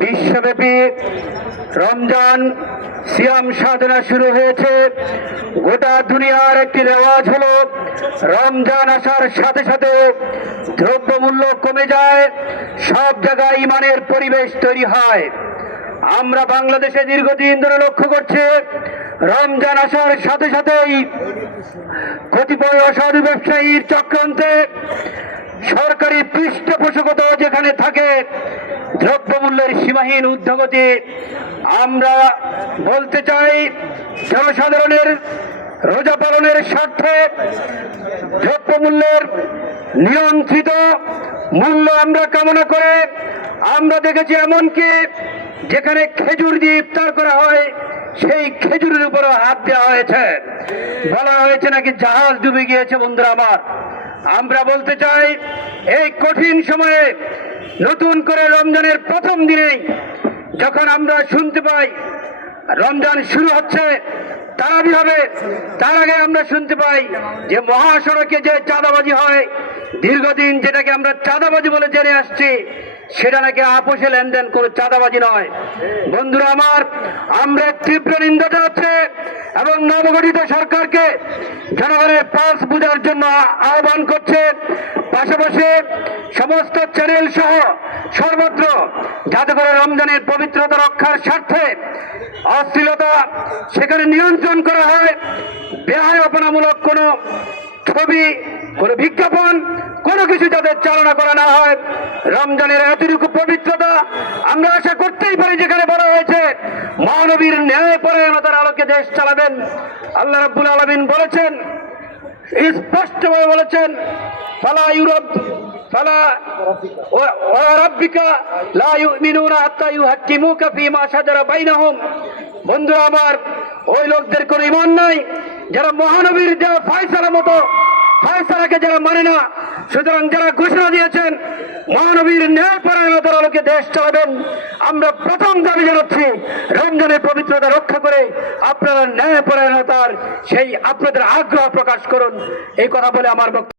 বিশ্বব্যাপী রমজান সিয়াম সাধনা শুরু হয়েছে। গোটা দুনিয়ার একটি রেওয়াজ হলো রমজান আসার সাথে সাথে দ্রব্যমূল্য কমে যায়, সব জায়গায় ইমানের পরিবেশ তৈরি হয়। আমরা বাংলাদেশে দীর্ঘদিন ধরে লক্ষ্য করছি রমজান আসার সাথে সাথেই কতিপয় অসাধু ব্যবসায়ীর চক্রান্তে সরকারি পৃষ্ঠপোষকতা যেখানে থাকে, দ্রব্যমূল্যের সীমাহীন ঊর্ধ্বগতি। আমরা বলতে চাই জনসাধারণের রোজা পালনের স্বার্থে দ্রব্যমূল্যের নিয়ন্ত্রিত মূল্য আমরা কামনা করে আমরা দেখেছি এমনকি যেখানে খেজুর দিয়ে ইফতার করা হয় সেই খেজুরের উপরও হাত দেওয়া হয়েছে, বলা হয়েছে নাকি জাহাজ ডুবে গিয়েছে। বন্ধুরা আমার, আমরা বলতে চাই এই কঠিন সময়ে নতুন করে রমজানের প্রথম দিনেই যখন আমরা শুনতে পাই রমজান শুরু হচ্ছে, তারাবি হবে, তার আগে আমরা শুনতে পাই যে মহাসড়কে যে চাঁদাবাজি হয়, দীর্ঘদিন যেটাকে আমরা চাঁদাবাজি বলে জেনে আসছি, সেটা নাকি আপোষে লেনদেন করে চাঁদাবাজি নয়। বন্ধুরা আমার, আমরা তীব্র নিন্দা জানাচ্ছি এবং নবগঠিত সরকারকে জনগণের পাস বোঝার জন্য আহ্বান করছে। পাশাপাশি সমস্ত চ্যানেল সহ সর্বত্র যাতে করে রমজানের পবিত্রতা রক্ষার স্বার্থে অশ্লীলতা সেখানে নিয়ন্ত্রণ করা হয়, বেহায়াপনামূলক কোনো ছবি, কোনো বিজ্ঞাপন, কোনো কিছু যাদের চালনা করা না হয়। রমজানের এতটুকু পবিত্রতা আমরা আশা করতেই পারি, যেখানে বলা হয়েছে মহানবীর ন্যায় পরায়ণতার আলোকে দেশ চালাবেন। আল্লাহ রাব্বুল আলামিন বলেছেন, স্পষ্টভাবে বলেছেন, ফালা ইউরাব ফালা ওয়া রাব্বিকা লা ইউমিনুনা হাত্তা ইউহাক্কিমুকা ফীমা শাজারা বাইনাহুম। বন্ধুরা আমার, ওই লোকদের কোনো ঈমান নাই যারা মহানবীর দেওয়া ফয়সালা মতো ফয়সালাকে যারা মানে না। সুতরাং যারা ঘোষণা দিয়েছেন মহানবীর ন্যায় পরায়ণতার আলোকে দেশ চালাবেন, আমরা প্রথম দাবি জানাচ্ছি রমজানের পবিত্রতা রক্ষা করে আপনারা ন্যায় পরায়ণতার সেই আপনাদের আগ্রহ প্রকাশ করুন। এই কথা বলে আমার বক্তব্য